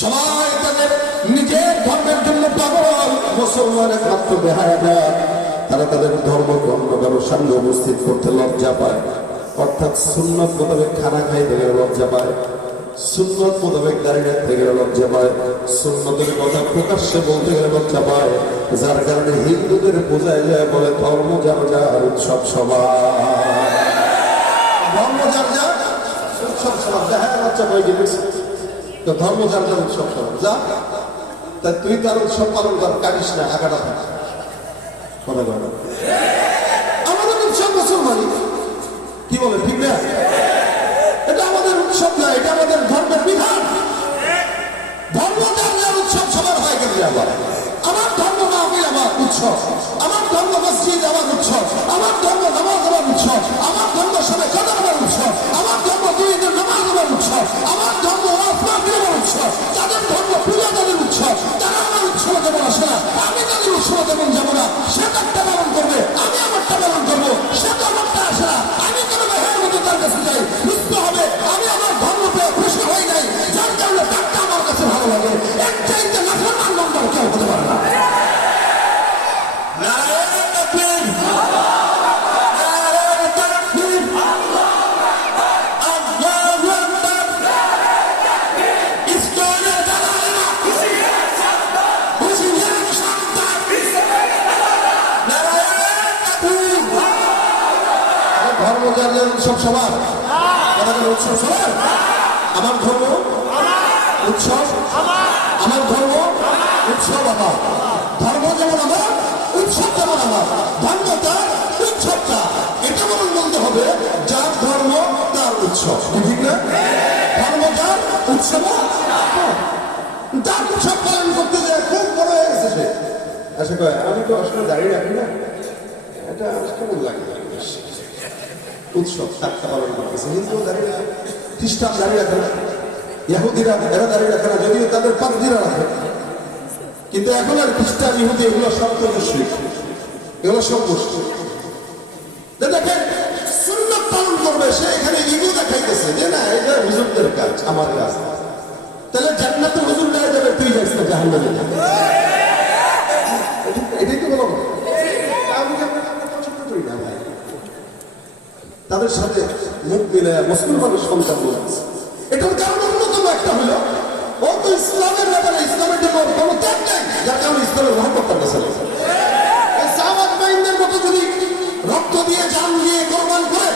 সবাই তাদের নিজের ধর্মের জন্য পাগল। মুসলমান একমাত্র বেহায়া, তারা তাদের ধর্মকে অন্য কারোর সামনে উপস্থিত করতে লজ্জা পায়। অর্থাৎ সুন্নত মোতাবেক খানা খাইতে গেলে লজ্জা পায়, সুন্নত মোতাবেক দাঁড়িয়ে রাখতে গেলে লজ্জা পায়, সুন্নতের কথা প্রকাশ্যে বলতে গেলে লজ্জা পায়। যার কারণে হিন্দুদের বোঝায় যায় বলে ধর্ম যার যার উৎসব সবার, ধর্ম যার যার উৎসব সবার। হ্যাঁ লজ্জা পাই গেছে তো ধর্ম যার যার উৎসব সবার। যা তা তুই তার উৎসব পালন কর, কাটিস না, আঁকাটা থাক কথা বল। আমাদের উৎসব মুসলমানই, কি বলে ঠিক না? এটা আমাদের উৎসব না, এটা আমাদের ধর্মের বিধান। ধর্ম যার যার উৎসব সবার হয় কেন? আবার আমার ধর্ম মাহফিল আমার উৎসব, আমার ধর্ম মসজিদ আমার উৎসব, আমার ধর্ম নামাজ আমার উৎসব, আমার ধর্ম সবাই কথা আমার উৎসব, আমার ধর্ম দুই দিন নামাজ আমার উৎসব, আমার ধর্ম আমার উৎসব। তাদের ধর্ম পূজা তাদের উৎসব, তারা আমার উৎসব যেমন আসে না, আমি তাদের উৎসব যেমন যাবো না। সে তারটা পালন করবে, আমি আমারটা পালন করবো। সে তো আমারটা আসে না, আমি কোনো মেহের মতো তার কাছে যাই। বুঝতে হবে আমি আমার ধর্ম পেয়ে খুশি হই নাই, যার কারণে তারটা আমার কাছে ভালো লাগে। এক চাইতে নাফরমান নম্বর কেউ হতে পারে না। উৎসব সবার, উৎসব সবার। আমার ধর্ম উৎসব, আমার ধর্ম উৎসব আমার। ধর্ম যেমন আমার, উৎসব যেমন আমার। ধর্ম তার, উৎসব তার। এটা বরং বলতে হবে যার ধর্ম তার উৎসব, ঠিক না? ধর্ম যার, উৎসব তার। উৎসব পালন করতে যায় খুব বড় হয়ে গেছে সে। আচ্ছা কয় আমি তো আসলে দাঁড়িয়ে রাখি না, এটা কেমন লাগে? উৎসব টাটকা পালন করতেছে। হিন্দু দাঁড়িয়ে রাখে, খ্রিস্টান দাঁড়িয়ে রাখে না, ইহুদিরা এরা দাঁড়িয়ে রাখে না, যদিও তাদের পাদ্রীরা রাখে। কিন্তু এখন আর খ্রিস্টান ইহুদি এগুলো সব তো মুশরিক, এগুলো সব মুশরিক। দেখেন সুন্নাত পালন করবে সে এখানে ইগো দেখাইতেছে যে না এটা হুজুরদের কাজ, আমার কাজ। তাহলে জান্নাতে হুজুর না যাবে, তুই যাস না জাহান্নামে। এটাই তো বলো। তাদের সাথে মুখ মিলে মুসলমানের সন্তান বলছে। এটার কারণ অন্যতম একটা হলো ও তো ইসলামের ব্যাপারে, ইসলামের জন্য কোনো ত্যাগ নেই, যার কারণে ইসলামের মহব্বত করতেছে। সাহাবাত বাইনদের মতো যদি রক্ত দিয়ে জান দিয়ে কোরবান করে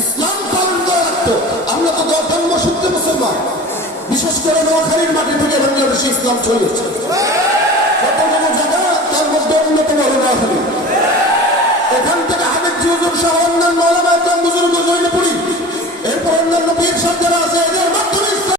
ইসলাম পালন করে রাখতো, আমরা তো জন্মসূত্রে মুসলমান। বিশেষ করে নোয়াখালীর মাটি থেকে বাংলাদেশে ইসলাম চলেছে। কতগুলো জায়গা তার মধ্যে অন্যতম হলো নোয়াখালী। এখান থেকে হাবিব হুজুর সহ অন্যান্য ওলামা একদম বুজুর্গ জড়িয়ে পড়ি। এরপর অন্যান্য পীর সাহেব যারা আছে এদের